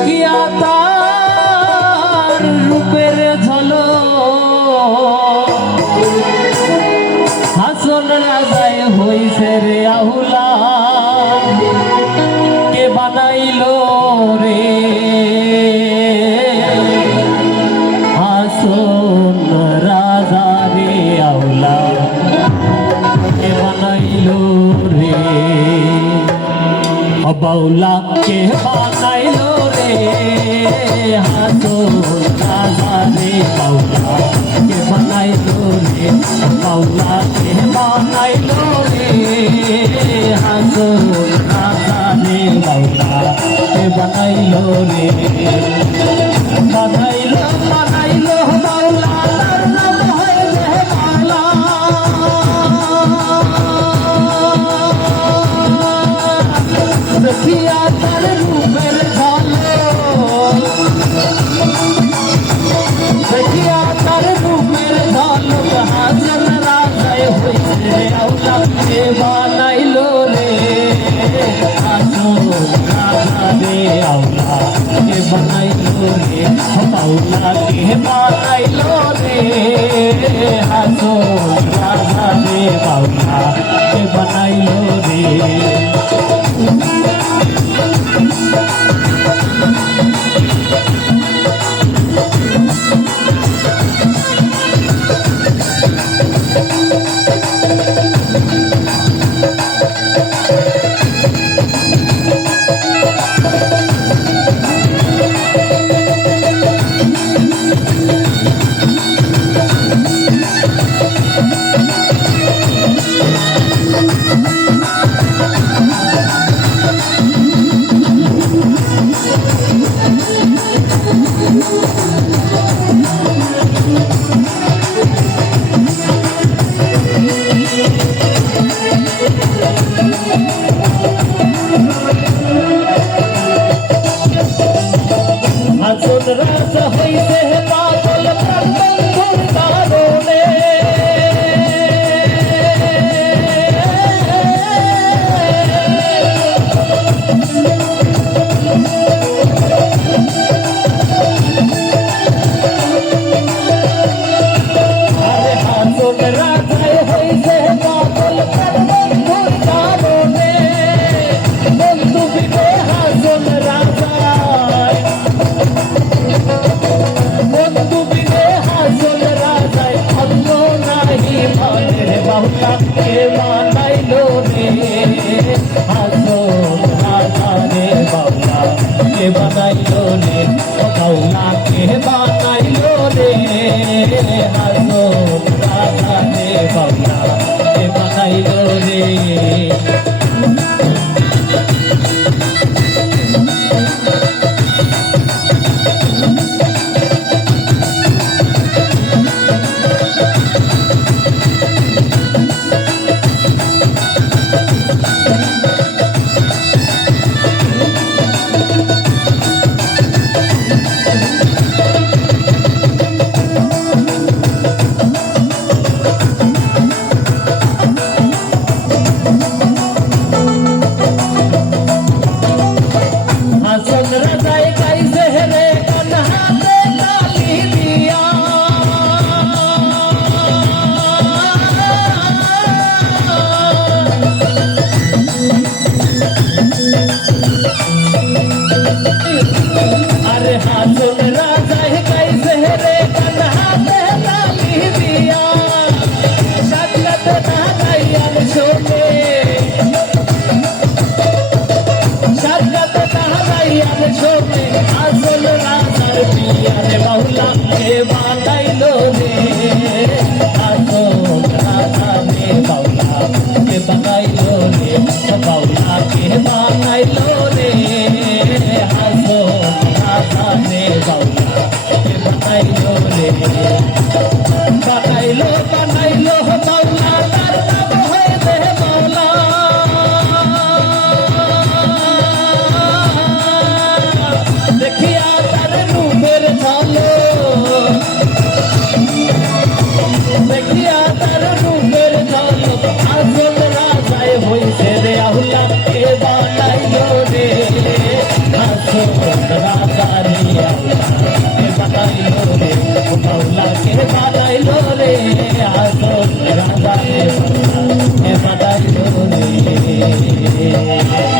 দেখিয়া তার রূপের ঝলক হাসন রাজায় হইছে রে আহুলা কে বানাইলো রে হাসন রাজা রে আহুলা কে বানাইলো রে বাউলা কে বানাইলো রে হাসন রাজা রে বাউলা কে বানাইলো রে বাউলা কে বানাইলো রে হাসন রাজা রে বাউলা কে বানাইলো রে বানাইলো বানাইলো বাউলা তার নাম হয় রে বাউলা দেখিয়া তার রূপের ঝলক দেখিয়া তার রূপের ঝলক হাসন রাজায় হইছে আউলা কে বানাইলো রে হাসন রাজা রে আউলা কে বানাইলো রে আউলা কে বানাইলো রে হাসন রাজা রে আউলা কে বানাইলো রে হাসন রাজা হইছে পাগল প্রাণ বন্ধুর কারণে আরে হাসন রাজায় হইছে পাগল প্রাণ বন্ধুর কারণে বন্ধু বিনে হাসন রাজায় বন্ধু বিনে হাসন রাজায় অন্য নাহি ভালে বাউলা কে বানাইলো রে হাসন রাজা রে বাউলা কে বানাইলো রে বাউলা কে বানাইলো রে হাসন রাজা রে বাউলা কে বানাইলো রে হাসন রাজায় গাইছে রে গান হাতে তালি দিয়া আরে হাসন রাজায় গাইছে রে গান হাতে তালি দিয়া সাজলাত না গাইয়ান শোনে সাজলাত তাহারাইয়ার ছোটে হাসন রাজার পিয়ারে বাউলা কে বানাইলো রে হাসন রাজা রে বাউলা কে বানাইলো রে বাউলা কে বানাইলো রে হাসন রাজা রে বাউলা কে বানাইলো রে বানাইলো বানাইলো বাউলা তার নাম হয় রে বাউলা দেখিয়া তার রূপের ঝলক দেখিয়া তার রূপের ঝলক হাসন রাজায় হইছে রে আহুলা কে বানাইলো রে হাসন রাজা রে কে বানাইলো রে বাউলা কে বানাইলো রে আসল রাজা রে বাউলা কে বানাইলো রে